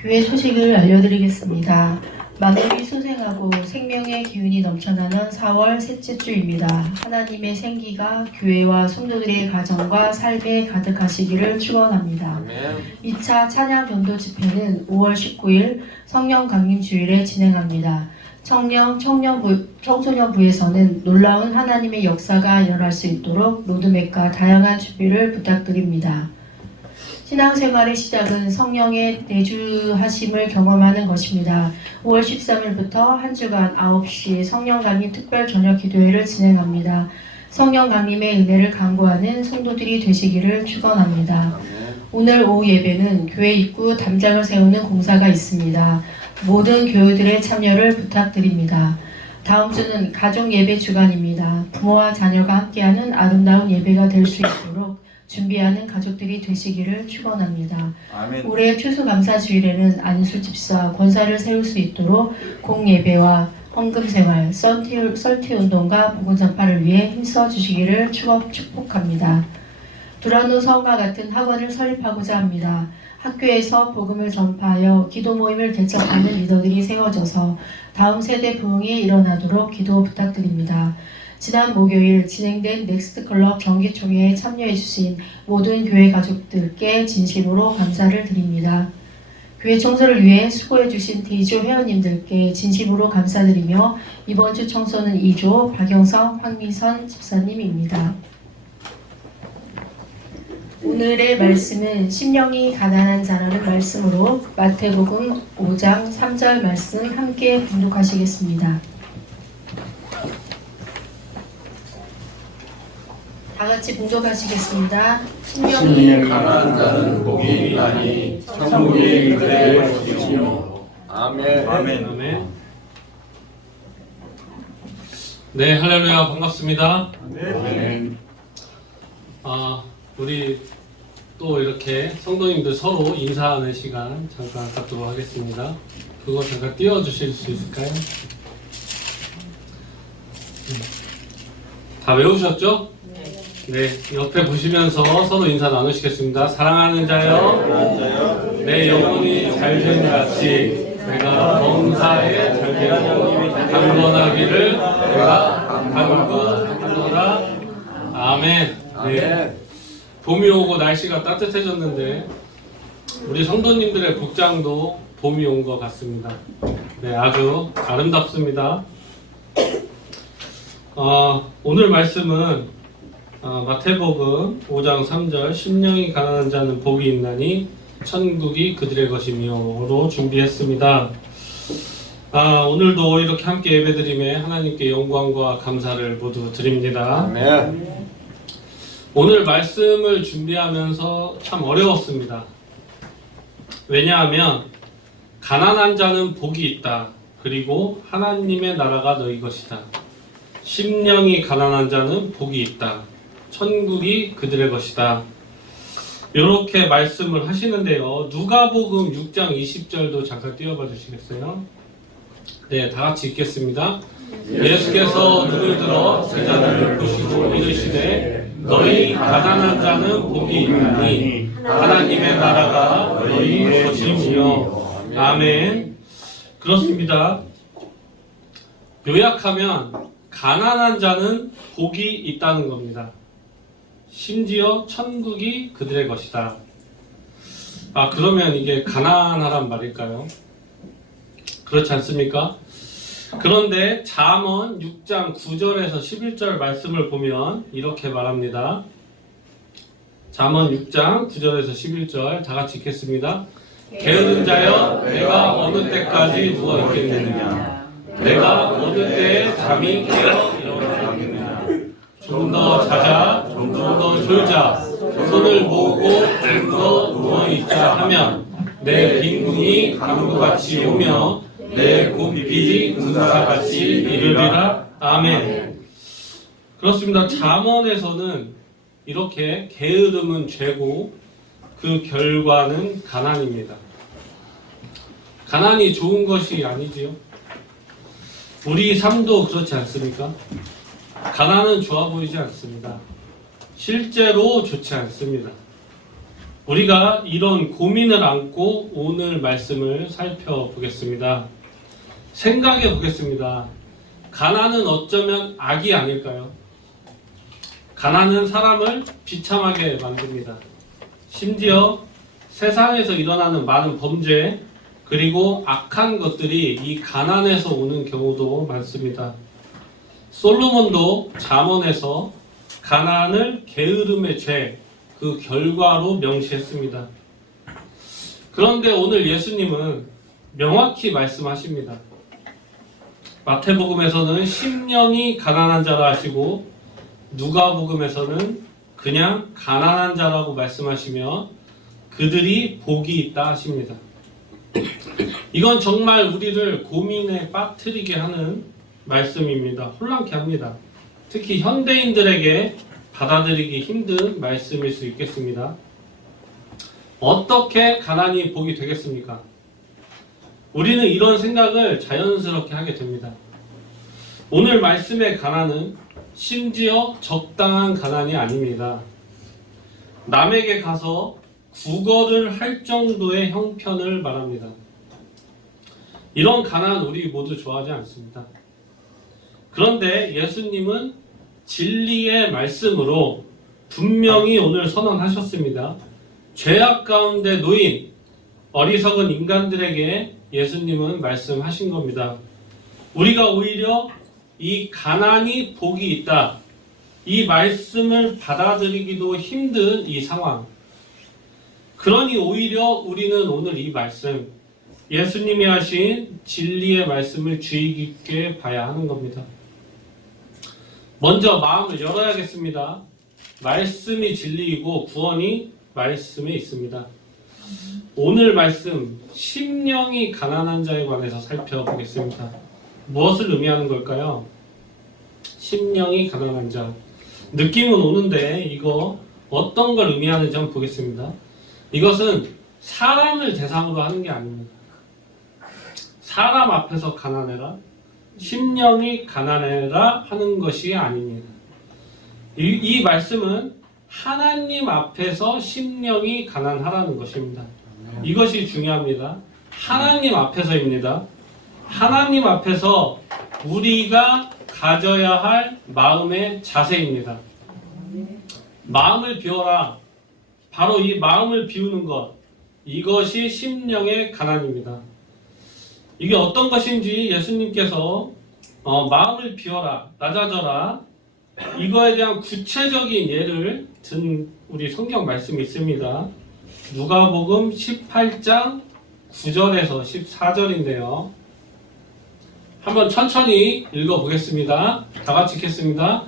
교회 소식을 알려드리겠습니다. 만물이 소생하고 생명의 기운이 넘쳐나는 4월 셋째 주입니다. 하나님의 생기가 교회와 성도들의 가정과 삶에 가득하시기를 축원합니다. 2차 찬양 전도 집회는 5월 19일 성령 강림 주일에 진행합니다. 청소년부에서는 놀라운 하나님의 역사가 일어날 수 있도록 로드맵과 다양한 준비를 부탁드립니다. 신앙생활의 시작은 성령의 내주하심을 경험하는 것입니다. 5월 13일부터 한 주간 9시 성령 강림 특별 저녁 기도회를 진행합니다. 성령 강림의 은혜를 간구하는 성도들이 되시기를 축원합니다. 오늘 오후 예배는 교회 입구 담장을 세우는 공사가 있습니다. 모든 교우들의 참여를 부탁드립니다. 다음 주는 가족 예배 주간입니다. 부모와 자녀가 함께하는 아름다운 예배가 될 수 있도록 준비하는 가족들이 되시기를 축원합니다. 올해 추수감사주일에는 안수집사, 권사를 세울 수 있도록 공예배와 헌금생활, 썰티운동과 복음전파를 위해 힘써주시기를 축복합니다. 두라노 성과 같은 학원을 설립하고자 합니다. 학교에서 복음을 전파하여 기도 모임을 개척하는 리더들이 세워져서 다음 세대 부흥이 일어나도록 기도 부탁드립니다. 지난 목요일 진행된 넥스트클럽 정기총회에 참여해주신 모든 교회 가족들께 진심으로 감사를 드립니다. 교회 청소를 위해 수고해주신 D조 회원님들께 진심으로 감사드리며 이번 주 청소는 2조 박영성, 황미선 집사님입니다. 오늘의 말씀은 심령이 가난한 자라는 말씀으로 마태복음 5장 3절 말씀 함께 봉독하시겠습니다. 다같이 봉독하시겠습니다. 심령이 가난한 자는 복이 있나니 천국이 그들의 것이며. 아멘. 아멘. 네, 할렐루야, 반갑습니다. 아멘. 우리 또 이렇게 성도님들 서로 인사하는 시간 잠깐 갖도록 하겠습니다. 그거 잠깐 띄워주실 수 있을까요? 다 외우셨죠? 네, 옆에 보시면서 서로 인사 나누시겠습니다. 사랑하는 자여, 내 영혼이 잘된 같이 내가 범사에 잘되고 강건하기를 내가 간구하노라. 아멘. 네. 봄이 오고 날씨가 따뜻해졌는데 우리 성도님들의 복장도 봄이 온 것 같습니다. 네, 아주 아름답습니다. 오늘 말씀은 마태복음 5장 3절 심령이 가난한 자는 복이 있나니 천국이 그들의 것이며로 준비했습니다. 오늘도 이렇게 함께 예배드림에 하나님께 영광과 감사를 모두 드립니다. 아멘. 오늘 말씀을 준비하면서 참 어려웠습니다. 왜냐하면 가난한 자는 복이 있다. 그리고 하나님의 나라가 너희 것이다. 심령이 가난한 자는 복이 있다. 천국이 그들의 것이다. 이렇게 말씀을 하시는데요. 누가복음 6장 20절도 잠깐 띄워봐 주시겠어요? 네, 다 같이 읽겠습니다. 예수께서 눈을 들어 제자들을 보시고 이르시되 너희 가난한 자는 복이 있나니 하나님의 나라가 너희 것이며. 아멘. 그렇습니다. 요약하면 가난한 자는 복이 있다는 겁니다. 심지어 천국이 그들의 것이다. 그러면 이게 가난하란 말일까요? 그렇지 않습니까? 그런데 잠언 6장 9절에서 11절 말씀을 보면 이렇게 말합니다. 잠언 6장 9절에서 11절 다 같이 읽겠습니다. 게으른 자여, 내가 어느 때까지 누워 있겠느냐? 내가 어느 때에 잠이 깨어 일어나겠느냐? 좀 더 자자, 좀 더 졸자, 손을 모으고 좀 더 누워 있자 하면 내 빈궁이 강구같이 오며 내 굽빛이 군사같이 이르리라. 아멘. 그렇습니다. 잠언에서는 이렇게 게으름은 죄고 그 결과는 가난입니다. 가난이 좋은 것이 아니지요. 우리 삶도 그렇지 않습니까? 가난은 좋아 보이지 않습니다. 실제로 좋지 않습니다. 우리가 이런 고민을 안고 오늘 말씀을 살펴보겠습니다. 생각해 보겠습니다. 가난은 어쩌면 악이 아닐까요? 가난은 사람을 비참하게 만듭니다. 심지어 세상에서 일어나는 많은 범죄 그리고 악한 것들이 이 가난에서 오는 경우도 많습니다. 솔로몬도 잠언에서 가난을 게으름의 죄, 그 결과로 명시했습니다. 그런데 오늘 예수님은 명확히 말씀하십니다. 마태복음에서는 심령이 가난한 자라 하시고 누가복음에서는 그냥 가난한 자라고 말씀하시며 그들이 복이 있다 하십니다. 이건 정말 우리를 고민에 빠뜨리게 하는 말씀입니다. 혼란케 합니다. 특히 현대인들에게 받아들이기 힘든 말씀일 수 있겠습니다. 어떻게 가난이 복이 되겠습니까? 우리는 이런 생각을 자연스럽게 하게 됩니다. 오늘 말씀의 가난은 심지어 적당한 가난이 아닙니다. 남에게 가서 구걸을 할 정도의 형편을 말합니다. 이런 가난 우리 모두 좋아하지 않습니다. 그런데 예수님은 진리의 말씀으로 분명히 오늘 선언하셨습니다. 죄악 가운데 놓인 어리석은 인간들에게 예수님은 말씀하신 겁니다. 우리가 오히려 이 가난이 복이 있다. 이 말씀을 받아들이기도 힘든 이 상황. 그러니 오히려 우리는 오늘 이 말씀, 예수님이 하신 진리의 말씀을 주의 깊게 봐야 하는 겁니다. 먼저 마음을 열어야겠습니다. 말씀이 진리이고 구원이 말씀에 있습니다. 오늘 말씀, 심령이 가난한 자에 관해서 살펴보겠습니다. 무엇을 의미하는 걸까요? 심령이 가난한 자. 느낌은 오는데 이거 어떤 걸 의미하는지 한번 보겠습니다. 이것은 사람을 대상으로 하는 게 아닙니다. 사람 앞에서 가난해라, 심령이 가난해라 하는 것이 아닙니다. 이 말씀은 하나님 앞에서 심령이 가난하라는 것입니다. 이것이 중요합니다. 하나님 앞에서입니다. 하나님 앞에서 우리가 가져야 할 마음의 자세입니다. 마음을 비워라. 바로 이 마음을 비우는 것, 이것이 심령의 가난입니다. 이게 어떤 것인지 예수님께서 마음을 비워라, 낮아져라, 이거에 대한 구체적인 예를 든 우리 성경 말씀이 있습니다. 누가복음 18장 9절에서 14절인데요. 한번 천천히 읽어보겠습니다. 다 같이 읽겠습니다.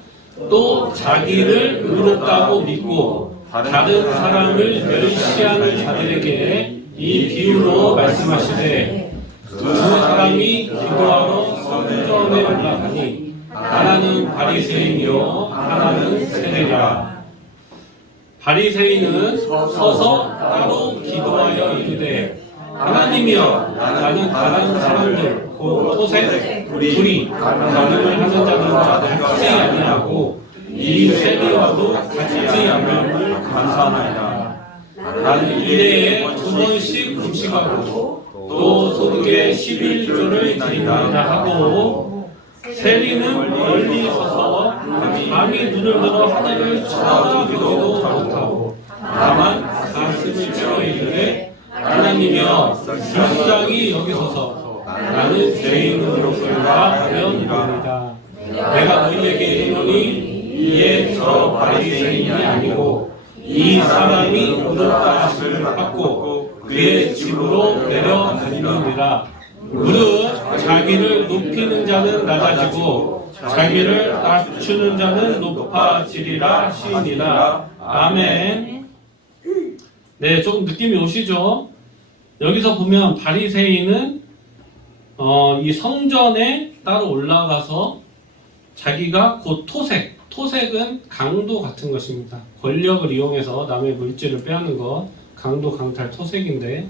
또 자기를 의롭다고 믿고 다른 사람을 멸시하는 자들에게 이 비유로 말씀하시되 두 사람이 기도하러 성전에 올라가니 하나는 바리새인이요 하나는 세리라. 바리새인은 서서 따로 기도하여 이르되 하나님이여 나는 다른 사람들 곧 토색, 불이, 간음을 하는 자들과 같지 아니하고 이 세리와도 같지 않음을 감사하나이다. 나는 일해에 2번씩 금식하고 또 소득의 11조를 드린다 하고 세리는 멀리 서서 감히 눈을 들어 하늘을 쳐다보기도 못하고 다만 가슴을 찌어 이르되 하나님이여 불쌍히 여기소서 나는 죄인으로서가 하려니이다. 내가 너희에게 이르노니 이에 저 바리새인이 아니고 이 사람이 의롭다 하심을 받고 그의 집으로 내려다니느니라. 무릇 자기를 높이는 자는 낮아지고 자기를 낮추는 자는 높아지리라 하시니라. 아멘. 네, 조금 느낌이 오시죠? 여기서 보면 바리새인은 이 성전에 따로 올라가서 자기가 곧 토색은 강도 같은 것입니다. 권력을 이용해서 남의 물질을 빼앗는 것, 강도, 강탈, 토색인데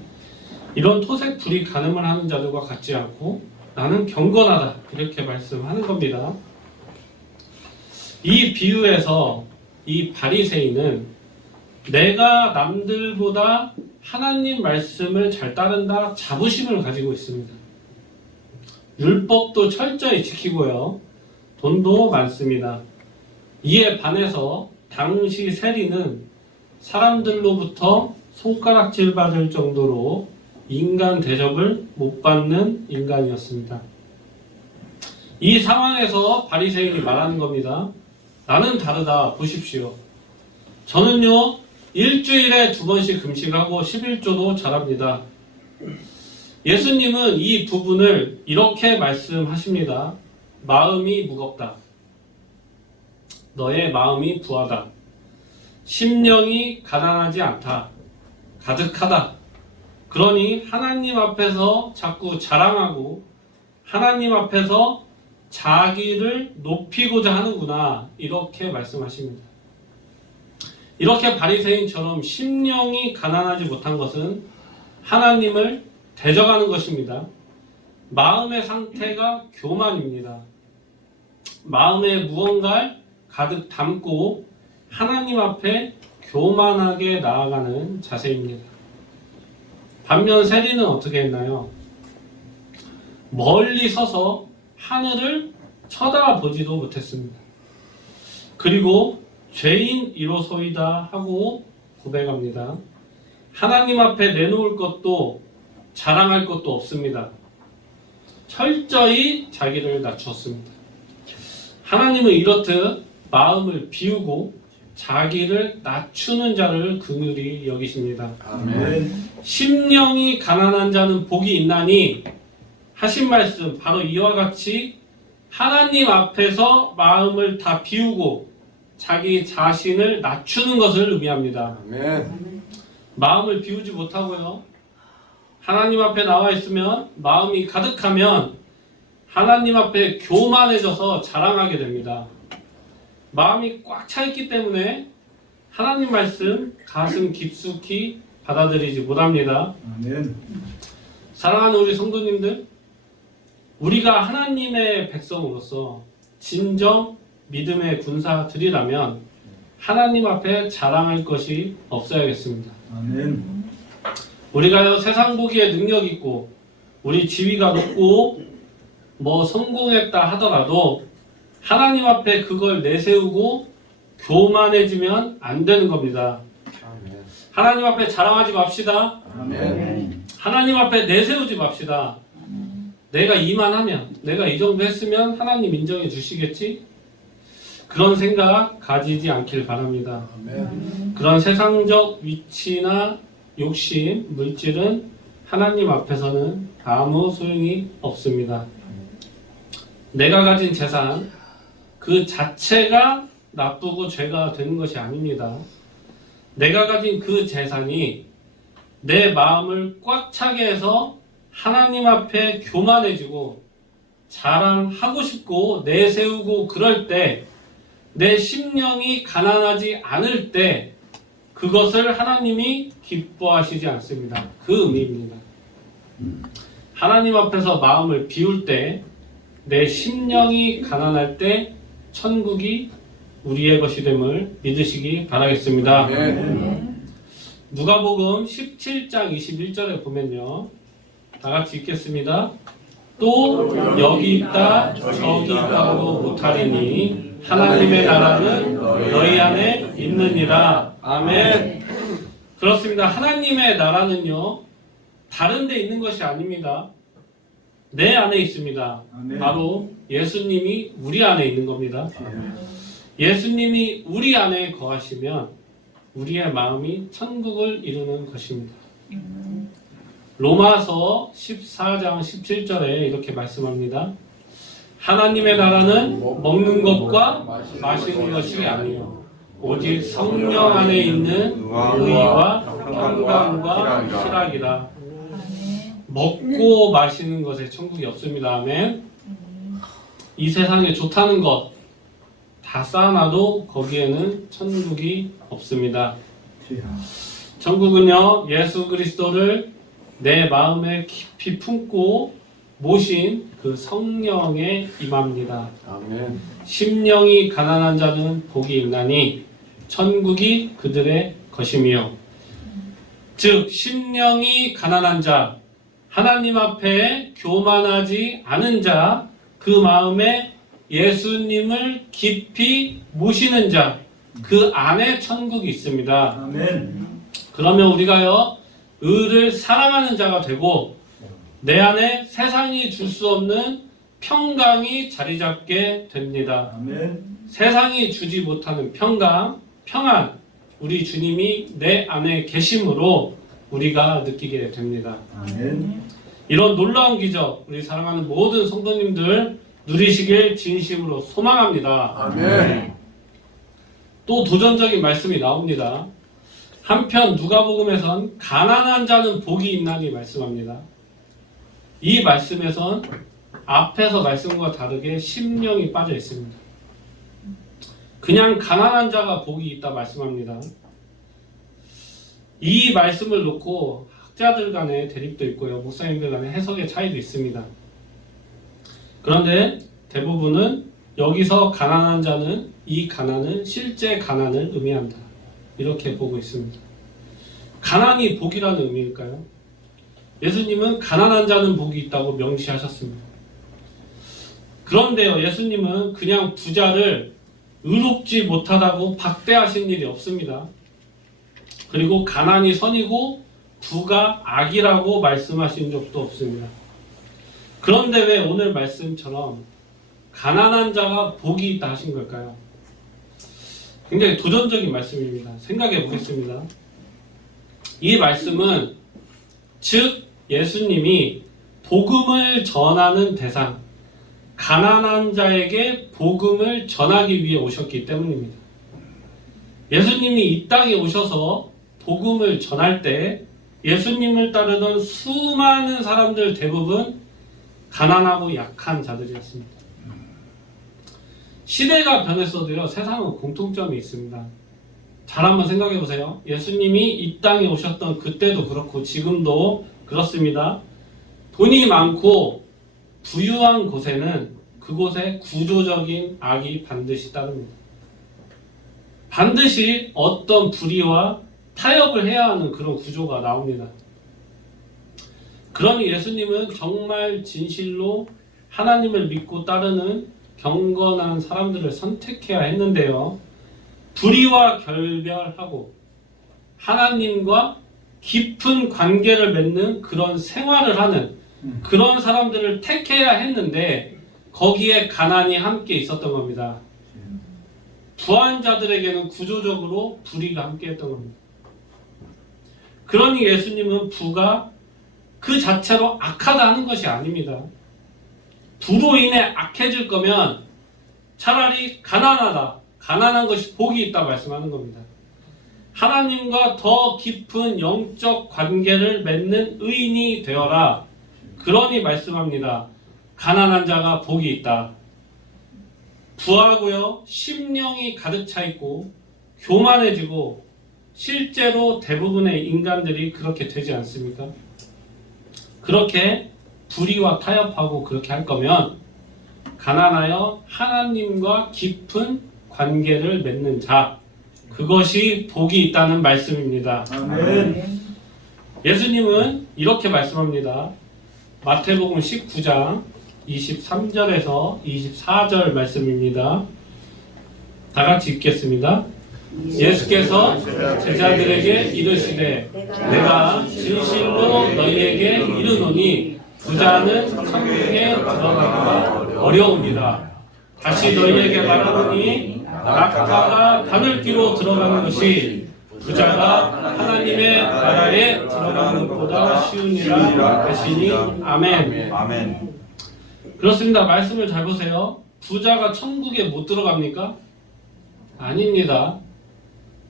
이런 토색, 불이, 간음을 하는 자들과 같지 않고 나는 경건하다 이렇게 말씀하는 겁니다. 이 비유에서 이 바리새인은 내가 남들보다 하나님 말씀을 잘 따른다 자부심을 가지고 있습니다. 율법도 철저히 지키고요. 돈도 많습니다. 이에 반해서 당시 세리는 사람들로부터 손가락질 받을 정도로 인간 대접을 못 받는 인간이었습니다. 이 상황에서 바리새인이 말하는 겁니다. 나는 다르다. 보십시오. 저는요, 일주일에 2번씩 금식하고 11조도 잘합니다. 예수님은 이 부분을 이렇게 말씀하십니다. 마음이 무겁다. 너의 마음이 부하다. 심령이 가난하지 않다. 가득하다. 그러니 하나님 앞에서 자꾸 자랑하고 하나님 앞에서 자기를 높이고자 하는구나. 이렇게 말씀하십니다. 이렇게 바리새인처럼 심령이 가난하지 못한 것은 하나님을 대적하는 것입니다. 마음의 상태가 교만입니다. 마음에 무언가를 가득 담고 하나님 앞에 교만하게 나아가는 자세입니다. 반면 세리는 어떻게 했나요? 멀리 서서 하늘을 쳐다보지도 못했습니다. 그리고 죄인 이로소이다 하고 고백합니다. 하나님 앞에 내놓을 것도 자랑할 것도 없습니다. 철저히 자기를 낮추었습니다. 하나님은 이렇듯 마음을 비우고 자기를 낮추는 자를 긍휼히 여기십니다. 아멘. 심령이 가난한 자는 복이 있나니 하신 말씀 바로 이와 같이 하나님 앞에서 마음을 다 비우고 자기 자신을 낮추는 것을 의미합니다. 아멘. 마음을 비우지 못하고요. 하나님 앞에 나와 있으면 마음이 가득하면 하나님 앞에 교만해져서 자랑하게 됩니다. 마음이 꽉 차 있기 때문에 하나님 말씀 가슴 깊숙이 받아들이지 못합니다. 아멘. 사랑하는 우리 성도님들, 우리가 하나님의 백성으로서 진정 믿음의 군사들이라면 하나님 앞에 자랑할 것이 없어야겠습니다. 아멘. 우리가요, 세상 보기에 능력 있고 우리 지위가 높고 성공했다 하더라도 하나님 앞에 그걸 내세우고 교만해지면 안 되는 겁니다. 아멘. 하나님 앞에 자랑하지 맙시다. 아멘. 하나님 앞에 내세우지 맙시다. 내가 이만하면, 내가 이 정도 했으면 하나님 인정해 주시겠지? 그런 생각 가지지 않길 바랍니다. 아멘. 그런 세상적 위치나 욕심, 물질은 하나님 앞에서는 아무 소용이 없습니다. 내가 가진 재산, 그 자체가 나쁘고 죄가 되는 것이 아닙니다. 내가 가진 그 재산이 내 마음을 꽉 차게 해서 하나님 앞에 교만해지고 자랑하고 싶고 내세우고 그럴 때 내 심령이 가난하지 않을 때 그것을 하나님이 기뻐하시지 않습니다. 그 의미입니다. 하나님 앞에서 마음을 비울 때 내 심령이 가난할 때 천국이 우리의 것이 됨을 믿으시기 바라겠습니다. 아멘. 누가복음 17장 21절에 보면요. 다 같이 읽겠습니다. 또 여기 있다 저기 있다고 못하리니 하나님의 나라는 너희 안에 있느니라. 아멘. 그렇습니다. 하나님의 나라는요, 다른 데 있는 것이 아닙니다. 내 안에 있습니다. 아멘. 바로 예수님이 우리 안에 있는 겁니다. 예수님이 우리 안에 거하시면 우리의 마음이 천국을 이루는 것입니다. 로마서 14장 17절에 이렇게 말씀합니다. 하나님의 나라는 먹는 것과 마시는 것이 아니요 오직 성령 안에 있는 의와 평강과 희락이라. 먹고 마시는 것에 천국이 없습니다. 아멘. 이 세상에 좋다는 것 다 쌓아놔도 거기에는 천국이 없습니다. 천국은요, 예수 그리스도를 내 마음에 깊이 품고 모신 그 성령의 임합니다. 아멘. 심령이 가난한 자는 복이 있나니 천국이 그들의 것이며, 즉 심령이 가난한 자, 하나님 앞에 교만하지 않은 자, 그 마음에 예수님을 깊이 모시는 자, 그 안에 천국이 있습니다. 아멘. 그러면 우리가요, 의를 사랑하는 자가 되고 내 안에 세상이 줄 수 없는 평강이 자리 잡게 됩니다. 아멘. 세상이 주지 못하는 평강, 평안, 우리 주님이 내 안에 계심으로 우리가 느끼게 됩니다. 아멘. 이런 놀라운 기적, 우리 사랑하는 모든 성도님들 누리시길 진심으로 소망합니다. 아멘. 또 도전적인 말씀이 나옵니다. 한편 누가복음에선 가난한 자는 복이 있나니 말씀합니다. 이 말씀에선 앞에서 말씀과 다르게 심령이 빠져 있습니다. 그냥 가난한 자가 복이 있다 말씀합니다. 이 말씀을 놓고 학자들 간의 대립도 있고요, 목사님들 간의 해석의 차이도 있습니다. 그런데 대부분은 여기서 가난한 자는, 이 가난은 실제 가난을 의미한다, 이렇게 보고 있습니다. 가난이 복이라는 의미일까요? 예수님은 가난한 자는 복이 있다고 명시하셨습니다. 그런데요, 예수님은 그냥 부자를 의롭지 못하다고 박대하신 일이 없습니다. 그리고 가난이 선이고 부가 악이라고 말씀하신 적도 없습니다. 그런데 왜 오늘 말씀처럼 가난한 자가 복이 있다 하신 걸까요? 굉장히 도전적인 말씀입니다. 생각해 보겠습니다. 이 말씀은 즉 예수님이 복음을 전하는 대상, 가난한 자에게 복음을 전하기 위해 오셨기 때문입니다. 예수님이 이 땅에 오셔서 복음을 전할 때 예수님을 따르던 수많은 사람들 대부분 가난하고 약한 자들이었습니다. 시대가 변했어도요, 세상은 공통점이 있습니다. 잘 한번 생각해 보세요. 예수님이 이 땅에 오셨던 그때도 그렇고 지금도 그렇습니다. 돈이 많고 부유한 곳에는 그곳에 구조적인 악이 반드시 따릅니다. 반드시 어떤 불의와 타협을 해야 하는 그런 구조가 나옵니다. 그러니 예수님은 정말 진실로 하나님을 믿고 따르는 경건한 사람들을 선택해야 했는데요, 불의와 결별하고 하나님과 깊은 관계를 맺는 그런 생활을 하는 그런 사람들을 택해야 했는데 거기에 가난이 함께 있었던 겁니다. 부한 자들에게는 구조적으로 불의가 함께 했던 겁니다. 그러니 예수님은 부가 그 자체로 악하다 하는 것이 아닙니다. 부로 인해 악해질 거면 차라리 가난한 것이 복이 있다 말씀하는 겁니다. 하나님과 더 깊은 영적 관계를 맺는 의인이 되어라. 그러니 말씀합니다. 가난한 자가 복이 있다. 부하고요, 심령이 가득 차 있고 교만해지고 실제로 대부분의 인간들이 그렇게 되지 않습니까? 그렇게 불의와 타협하고 그렇게 할 거면 가난하여 하나님과 깊은 관계를 맺는 자, 그것이 복이 있다는 말씀입니다. 아멘. 예수님은 이렇게 말씀합니다. 마태복음 19장 23절에서 24절 말씀입니다. 다 같이 읽겠습니다. 예수께서 제자들에게 이르시되 내가 진실로 너희에게 이르노니 부자는 천국에 들어가기가 어려우니라. 다시 너희에게 말하노니 낙타가 바늘귀로 들어가는 것이 부자가 하나님의 나라에 들어가는 것보다 쉬우니라 하시니 아멘. 아멘. 그렇습니다. 말씀을 잘 보세요. 부자가 천국에 못 들어갑니까? 아닙니다.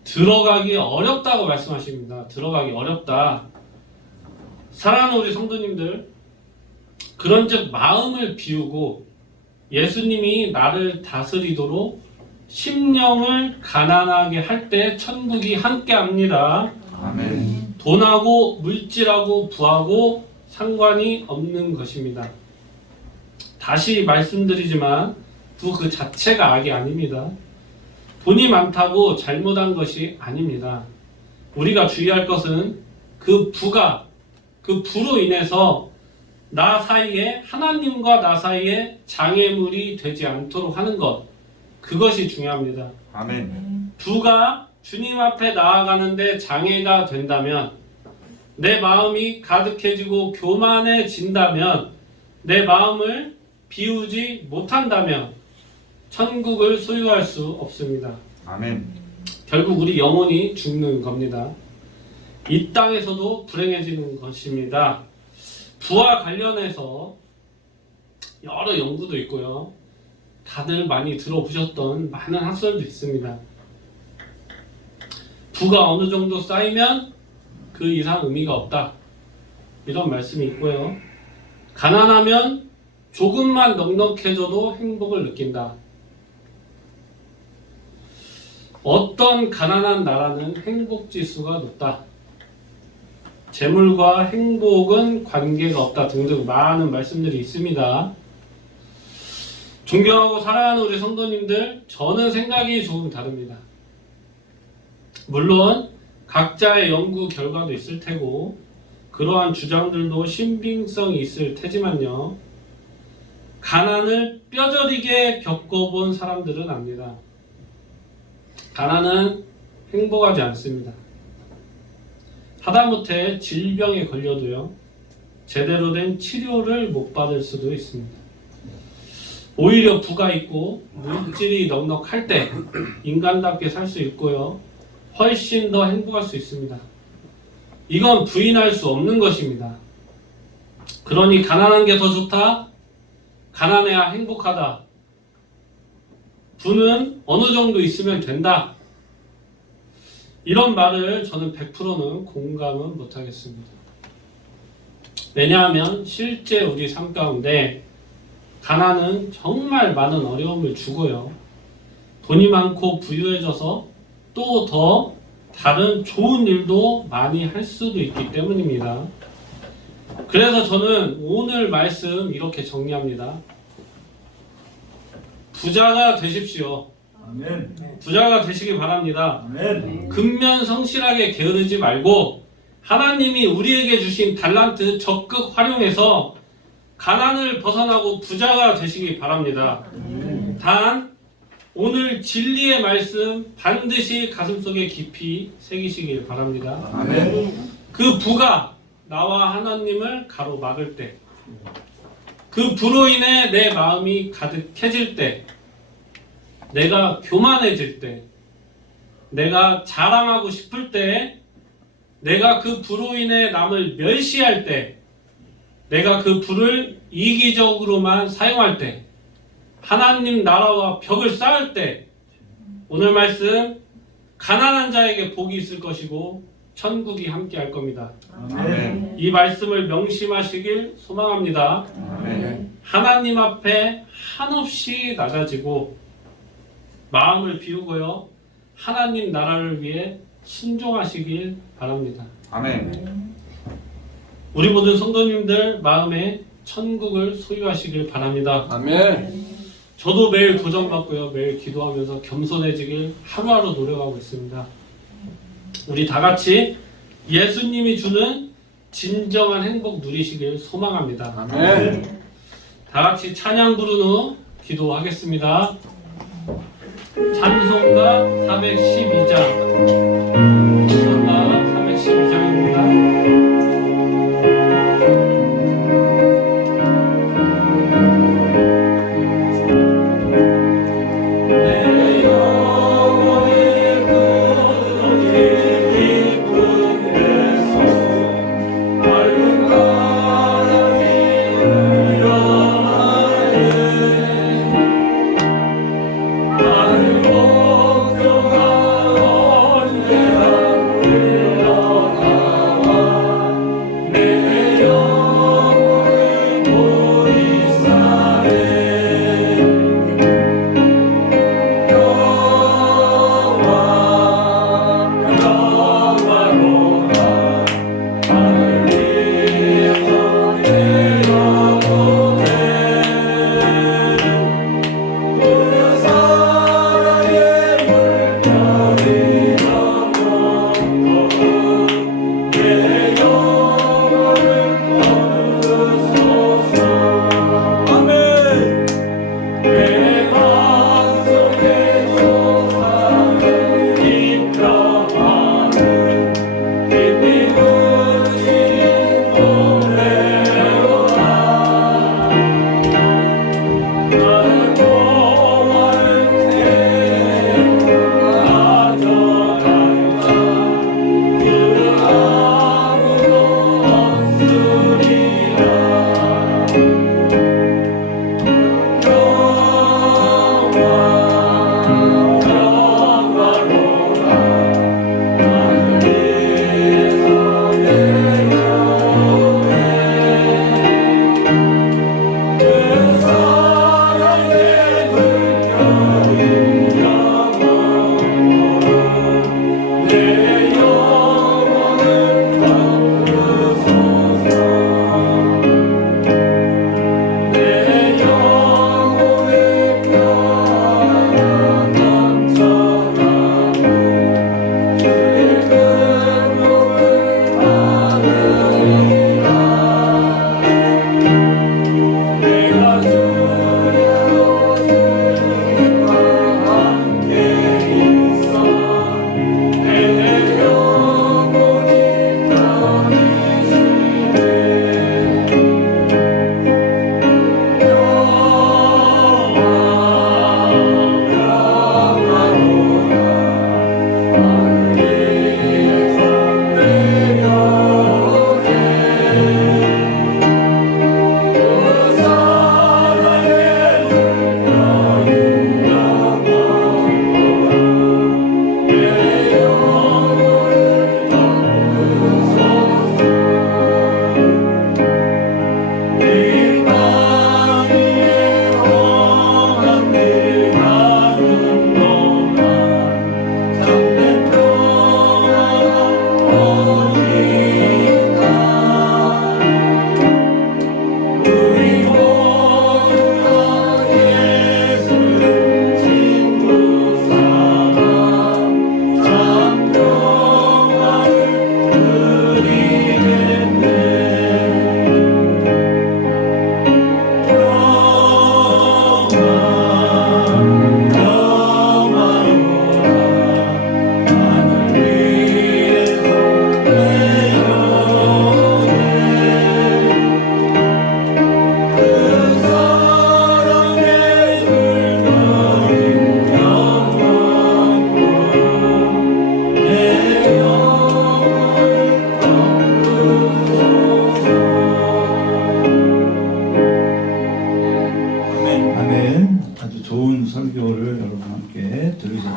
들어가기 어렵다고 말씀하십니다. 들어가기 어렵다. 사랑하는 우리 성도님들, 그런즉 마음을 비우고 예수님이 나를 다스리도록 심령을 가난하게 할 때 천국이 함께합니다. 아멘. 돈하고 물질하고 부하고 상관이 없는 것입니다. 다시 말씀드리지만 부 그 자체가 악이 아닙니다. 돈이 많다고 잘못한 것이 아닙니다. 우리가 주의할 것은 그 부로 인해서 나 사이에, 하나님과 나 사이에 장애물이 되지 않도록 하는 것, 그것이 중요합니다. 아멘. 부가 주님 앞에 나아가는데 장애가 된다면, 내 마음이 가득해지고 교만해진다면, 내 마음을 비우지 못한다면 천국을 소유할 수 없습니다. 아멘. 결국 우리 영혼이 죽는 겁니다. 이 땅에서도 불행해지는 것입니다. 부와 관련해서 여러 연구도 있고요. 다들 많이 들어보셨던 많은 학설도 있습니다. 부가 어느 정도 쌓이면 그 이상 의미가 없다, 이런 말씀이 있고요. 가난하면 조금만 넉넉해져도 행복을 느낀다. 어떤 가난한 나라는 행복지수가 높다. 재물과 행복은 관계가 없다 등등 많은 말씀들이 있습니다. 존경하고 사랑하는 우리 성도님들, 저는 생각이 조금 다릅니다. 물론 각자의 연구 결과도 있을 테고 그러한 주장들도 신빙성이 있을 테지만요, 가난을 뼈저리게 겪어본 사람들은 압니다. 가난은 행복하지 않습니다. 하다못해 질병에 걸려도요, 제대로 된 치료를 못 받을 수도 있습니다. 오히려 부가 있고 물질이 넉넉할 때 인간답게 살 수 있고요, 훨씬 더 행복할 수 있습니다. 이건 부인할 수 없는 것입니다. 그러니 가난한 게 더 좋다? 가난해야 행복하다. 부는 어느 정도 있으면 된다. 이런 말을 저는 100%는 공감은 못하겠습니다. 왜냐하면 실제 우리 삶 가운데 가난은 정말 많은 어려움을 주고요, 돈이 많고 부유해져서 또 더 다른 좋은 일도 많이 할 수도 있기 때문입니다. 그래서 저는 오늘 말씀 이렇게 정리합니다. 부자가 되십시오. 아멘. 부자가 되시기 바랍니다. 아멘. 근면 성실하게 게으르지 말고 하나님이 우리에게 주신 달란트 적극 활용해서 가난을 벗어나고 부자가 되시기 바랍니다. 단 오늘 진리의 말씀 반드시 가슴속에 깊이 새기시길 바랍니다. 아멘. 그 부가 나와 하나님을 가로막을 때, 그 부로 인해 내 마음이 가득해질 때, 내가 교만해질 때, 내가 자랑하고 싶을 때, 내가 그 부로 인해 남을 멸시할 때, 내가 그 부를 이기적으로만 사용할 때, 하나님 나라와 벽을 쌓을 때, 오늘 말씀 가난한 자에게 복이 있을 것이고 천국이 함께 할 겁니다. 아멘. 이 말씀을 명심하시길 소망합니다. 아멘. 하나님 앞에 한없이 낮아지고 마음을 비우고요, 하나님 나라를 위해 순종하시길 바랍니다. 아멘. 우리 모든 성도님들 마음에 천국을 소유하시길 바랍니다. 아멘. 저도 매일 도전받고요, 매일 기도하면서 겸손해지길 하루하루 노력하고 있습니다. 우리 다 같이 예수님이 주는 진정한 행복 누리시길 소망합니다. 아멘. 다 같이 찬양 부른 후 기도하겠습니다. 찬송가 412장. 찬송가 412장입니다. 나를 걱정하는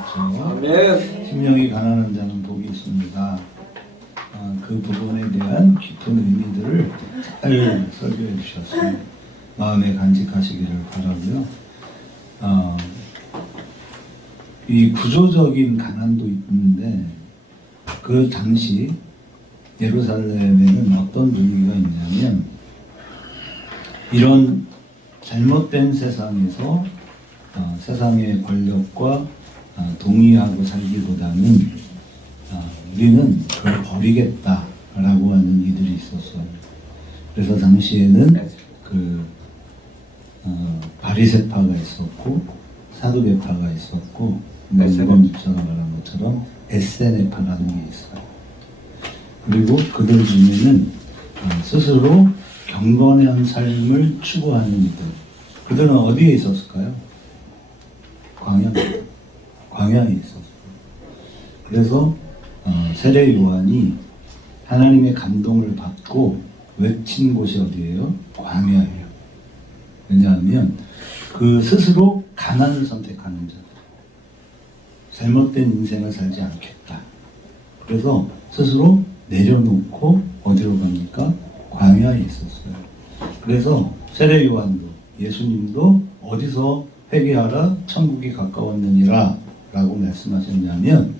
주십시오. 아멘. 심령이 가난한 자는 복이 있습니다. 그 부분에 대한 깊은 의미들을 잘 설교해 주셨어요. 마음에 간직하시기를 바라고요. 이 구조적인 가난도 있는데 그 당시 예루살렘에는 어떤 분위기가 있냐면 이런 잘못된 세상에서 세상의 권력과 동의하고 살기보다는 우리는 그걸 버리겠다라고 하는 이들이 있었어요. 그래서 당시에는 그 바리새파가 있었고 사두개파가 있었고 이번 목사가 말한 것처럼 에세네파라는 게 있어요. 그리고 그들 중에는 스스로 경건한 삶을 추구하는 이들. 그들은 어디에 있었을까요? 광야에 있었어요. 그래서 세례 요한이 하나님의 감동을 받고 외친 곳이 어디예요? 광야예요. 왜냐하면 그 스스로 가난을 선택하는 자, 잘못된 인생을 살지 않겠다. 그래서 스스로 내려놓고 어디로 갑니까? 광야에 있었어요. 그래서 세례 요한도 예수님도 어디서 회개하라 천국이 가까웠느니라 라고 말씀하셨냐면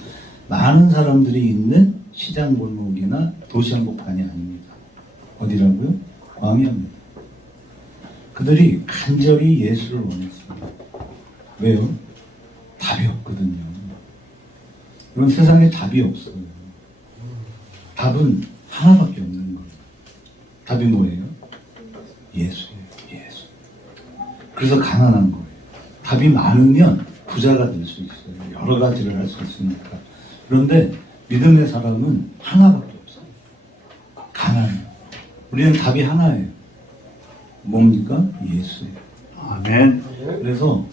많은 사람들이 있는 시장 골목이나 도시 한복판이 아닙니다. 어디라고요? 광야입니다. 그들이 간절히 예수를 원했습니다. 왜요? 답이 없거든요. 그럼 세상에 답이 없어요. 답은 하나밖에 없는 거예요. 답이 뭐예요? 예수예요. 예수. 그래서 가난한 거예요. 답이 많으면 부자가 될 수 있어요. 여러 가지를 할 수 있으니까. 그런데 믿음의 사람은 하나밖에 없어요. 가난해요. 우리는 답이 하나예요. 뭡니까? 예수예요. 아멘. 그래서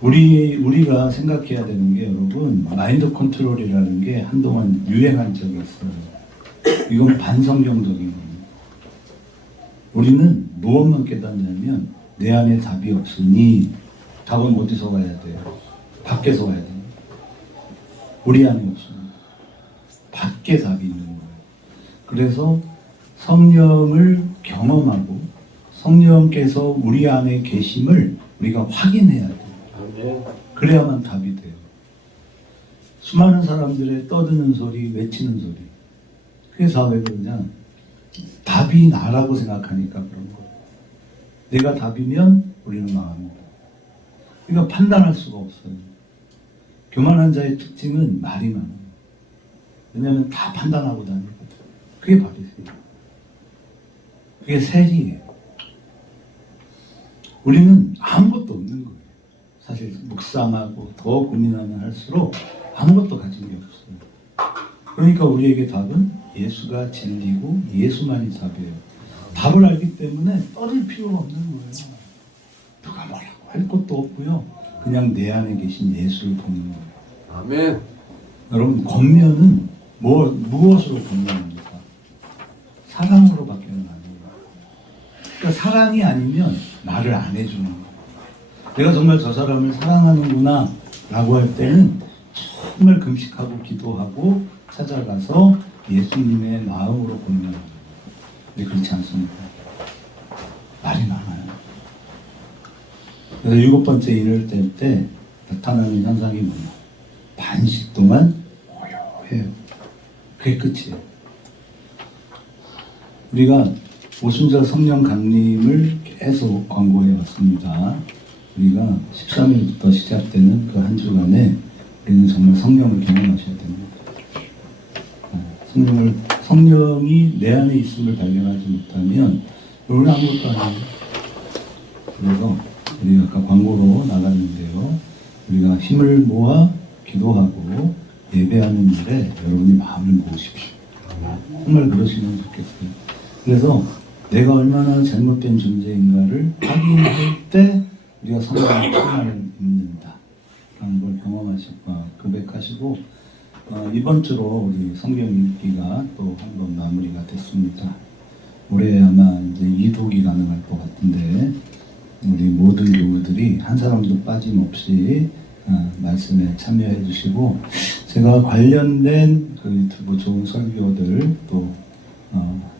우리가 생각해야 되는 게 여러분 마인드 컨트롤이라는 게 한동안 유행한 적이 있어요. 이건 반성경적인 겁니다. 우리는 무엇만 깨닫냐면 내 안에 답이 없으니 답은 어디서 와야 돼요? 밖에서 와야 돼요. 우리 안에 없으니 밖에 답이 있는 거예요. 그래서 성령을 경험하고 성령께서 우리 안에 계심을 우리가 확인해야 돼요. 그래야만 답이 돼요. 수많은 사람들의 떠드는 소리, 외치는 소리. 그게 다 왜 그러냐? 답이 나라고 생각하니까 그런 거예요. 내가 답이면 우리는 망합니다. 그러니까 판단할 수가 없어요. 교만한 자의 특징은 말이 많아요. 왜냐하면 다 판단하고 다니거든. 그게 바리새예요. 그게 세리예요. 우리는 아무것도 없는 거예요. 사실 묵상하고 더 고민하면 할수록 아무것도 가진 게 없어요. 그러니까 우리에게 답은 예수가 진리고 예수만이 답이에요. 답을 알기 때문에 떠들 필요가 없는 거예요. 누가 뭐라고 할 것도 없고요. 그냥 내 안에 계신 예수를 보는 거예요. 아멘. 여러분 권면은 무엇으로 권면합니까? 사랑으로밖에는 안 해요. 그러니까 사랑이 아니면 말을 안 해주는 거예요. 내가 정말 저 사람을 사랑하는구나 라고 할 때는 정말 금식하고 기도하고 찾아가서 예수님의 마음으로 권면합니다. 근데 그렇지 않습니다. 말이 많아요. 그래서 7번째 인을 뗄 때 나타나는 현상이 뭐냐? 반씩 동안 고요해요. 그게 끝이에요. 우리가 오순절 성령 강림을 계속 광고해 왔습니다. 우리가 13일부터 시작되는 그 한 주간에 우리는 정말 성령을 경험하셔야 됩니다. 성령이 내 안에 있음을 발견하지 못하면 우리는 아무것도 아니에요. 그래서 우리가 아까 광고로 나갔는데요. 우리가 힘을 모아 기도하고 예배하는 일에 여러분이 마음을 모으십시오. 정말 그러시면 좋겠어요. 그래서 내가 얼마나 잘못된 존재인가를 확인할 때 우리가 성령의 충만을 입는다 라는 걸 경험하시고 고백하시고 이번 주로 우리 성경 읽기가 또 한 번 마무리가 됐습니다. 올해 아마 이제 2독이 가능할 것 같은데 우리 모든 교우들이 한 사람도 빠짐없이 말씀에 참여해 주시고 제가 관련된 그 유튜브 좋은 설교들 또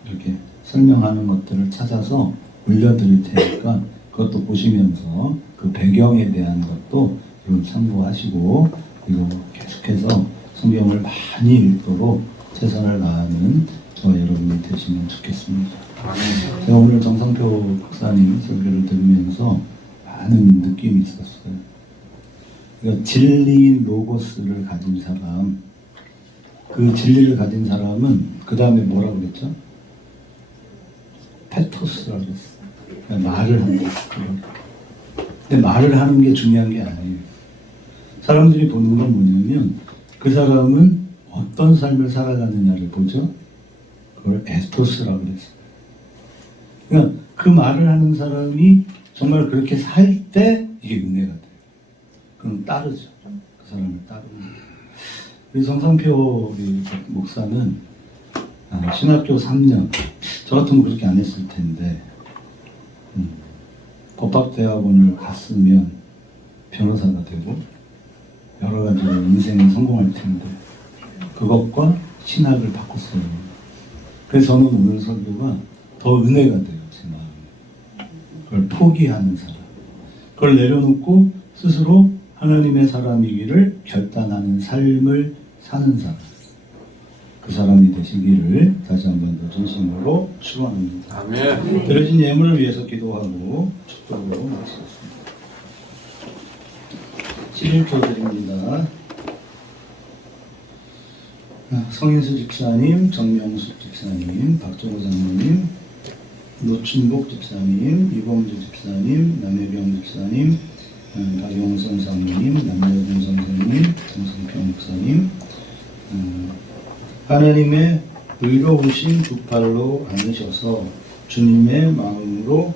이렇게 설명하는 것들을 찾아서 올려드릴 테니까 그것도 보시면서 그 배경에 대한 것도 여러분 참고하시고 그리고 계속해서 성경을 많이 읽도록 최선을 다하는 저와 여러분이 되시면 좋겠습니다. 제가 오늘 정상표 목사님 설교를 들으면서 많은 느낌이 있었어요. 그러니까 진리인 로고스를 가진 사람, 그 진리를 가진 사람은 그 다음에 뭐라고 그랬죠? 페토스라고 그랬어요. 그러니까 말을 한다. 근데 말을 하는 게 중요한 게 아니에요. 사람들이 보는 건 뭐냐면 그 사람은 어떤 삶을 살아가느냐를 보죠. 그걸 에토스라고 그랬어요. 그러니까 그 말을 하는 사람이 정말 그렇게 살 때 이게 은혜가 돼요. 그럼 따르죠. 그 사람을 따르는 거예요. 우리 정상표 목사는 신학교 3년, 저 같으면 그렇게 안 했을 텐데 법학대학원을 갔으면 변호사가 되고 여러 가지로 인생에 성공할 텐데 그것과 신학을 바꿨어요. 그래서 저는 오늘 설교가 더 은혜가 돼요. 제 마음에. 그걸 포기하는 사람, 그걸 내려놓고 스스로 하나님의 사람이기를 결단하는 삶을 사는 사람, 그 사람이 되시기를 다시 한 번 더 진심으로 축원합니다. 아멘. 드려진 예물을 위해서 기도하고 축복으로 마치겠습니다. 11초 드립니다. 성인수 집사님, 정명숙 집사님, 박정호 장로님, 노춘복 집사님, 이범주 집사님, 남해경 집사님, 박용선 장로님, 남여준 선생님, 정성평 목사님, 하나님의 의로우신 두 팔로 안으셔서 주님의 마음으로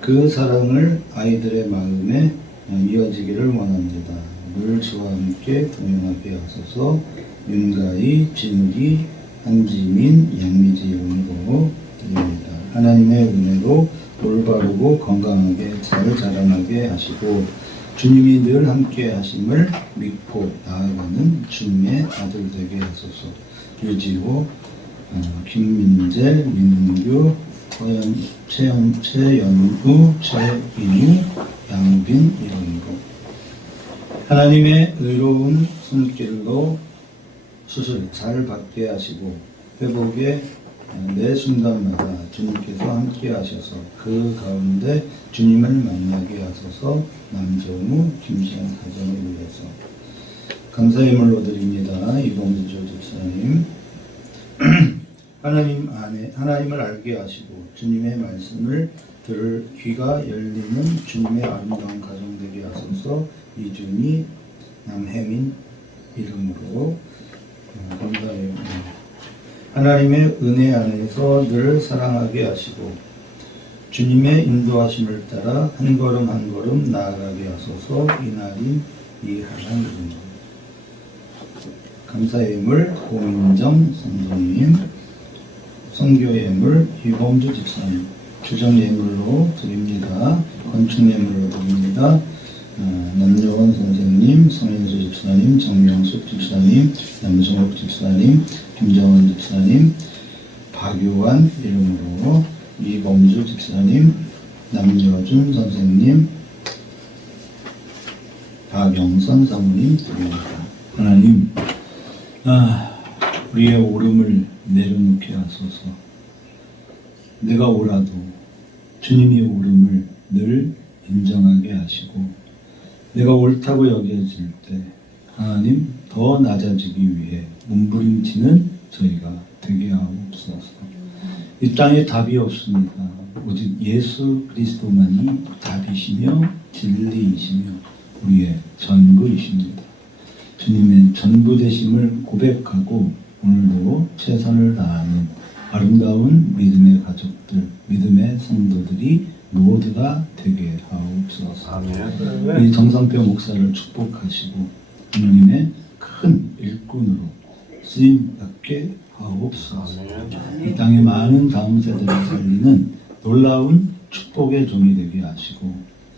그 사랑을 아이들의 마음에 이어지기를 원합니다. 늘 저와 함께 동행하게 하소서. 윤가희, 진욱이, 한지민, 양미지 이름으로 드립니다. 하나님의 은혜로 올바르고 건강하게 잘 자라나게 하시고 주님이 늘 함께 하심을 믿고 나아가는 주님의 아들 되게 하소서. 유지호, 김민재, 민규, 최연우, 최인우, 양빈 이름으로 하나님의 의로운 손길로 수술 잘 받게 하시고 회복의 매 순간마다 주님께서 함께 하셔서 그 가운데 주님을 만나게 하소서. 남정우, 김시현 가정을 위해서 감사의 물로 드립니다. 이봉주 집사님 하나님 안에 하나님을 알게 하시고 주님의 말씀을 들을 귀가 열리는 주님의 아름다운 가정 되게 하소서. 이준희, 남혜민 이름으로 감사해요. 하나님의 은혜 안에서 늘 사랑하게 하시고 주님의 인도하심을 따라 한 걸음 한 걸음 나아가게 하소서. 이날인 이하란 이름으로 감사의 예물 고민정 선생님, 선교 예물 이범주 집사님, 주정 예물로 드립니다. 건축 예물로 드립니다. 남여원 선생님, 성인수 집사님, 정명숙 집사님, 남성욱 집사님, 김정원 집사님, 박유환 이름으로 이범주 집사님, 남여준 선생님, 박영선 사모님 드립니다. 하나님, 우리의 오름을 내려놓게 하소서. 내가 오라도 주님의 오름을 늘 인정하게 하시고 내가 옳다고 여겨질 때 하나님 더 낮아지기 위해 몸부림치는 저희가 되게 하옵소서. 이 땅에 답이 없습니다. 오직 예수 그리스도만이 답이시며 진리이시며 우리의 전부이십니다. 주님의 전부 되심을 고백하고 오늘도 최선을 다하는 아름다운 믿음의 가족들, 믿음의 성도들이 모두가 되게 하옵소서. 아멘. 우리 정상표 목사를 축복하시고 하나님의 큰 일꾼으로 쓰임받게 하옵소서. 이 땅의 많은 다음 세대를 살리는 놀라운 축복의 종이 되게 하시고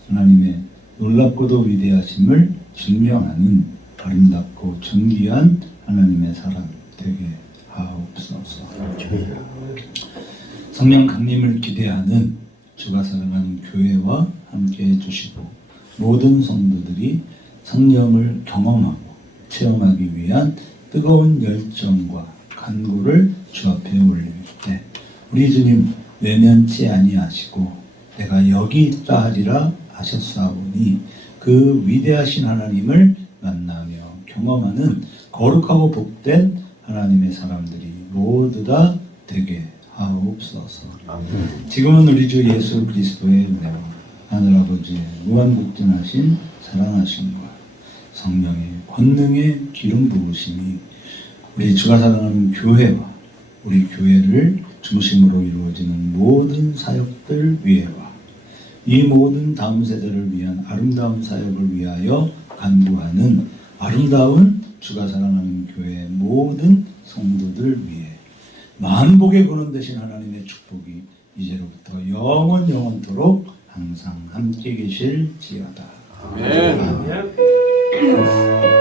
하나님의 놀랍고도 위대하심을 증명하는 아름답고 존귀한 하나님의 사람 되게 하옵소서. 성령 강림을 기대하는 주가 사랑하는 교회와 함께 해주시고 모든 성도들이 성령을 경험하고 체험하기 위한 뜨거운 열정과 간구를 주 앞에 올릴 때 우리 주님 외면치 아니하시고 내가 여기 있다 하리라 하셨사오니 그 위대하신 하나님을 만나며 경험하는 거룩하고 복된 하나님의 사람들이 모두 다 되게 하옵소서. 지금은 우리 주 예수 그리스도의 은혜와 하늘아버지의 무한국전하신 사랑하심과 성령의 권능의 기름 부으심이 우리 주가 사랑하는 교회와 우리 교회를 중심으로 이루어지는 모든 사역들 위에와 이 모든 다음 세대를 위한 아름다운 사역을 위하여 간구하는 아름다운 주가 사랑하는 교회의 모든 성도들 위해 만복의 근원 되신 하나님의 축복이 이제로부터 영원토록 항상 함께 계실지어다. 아멘. 아멘.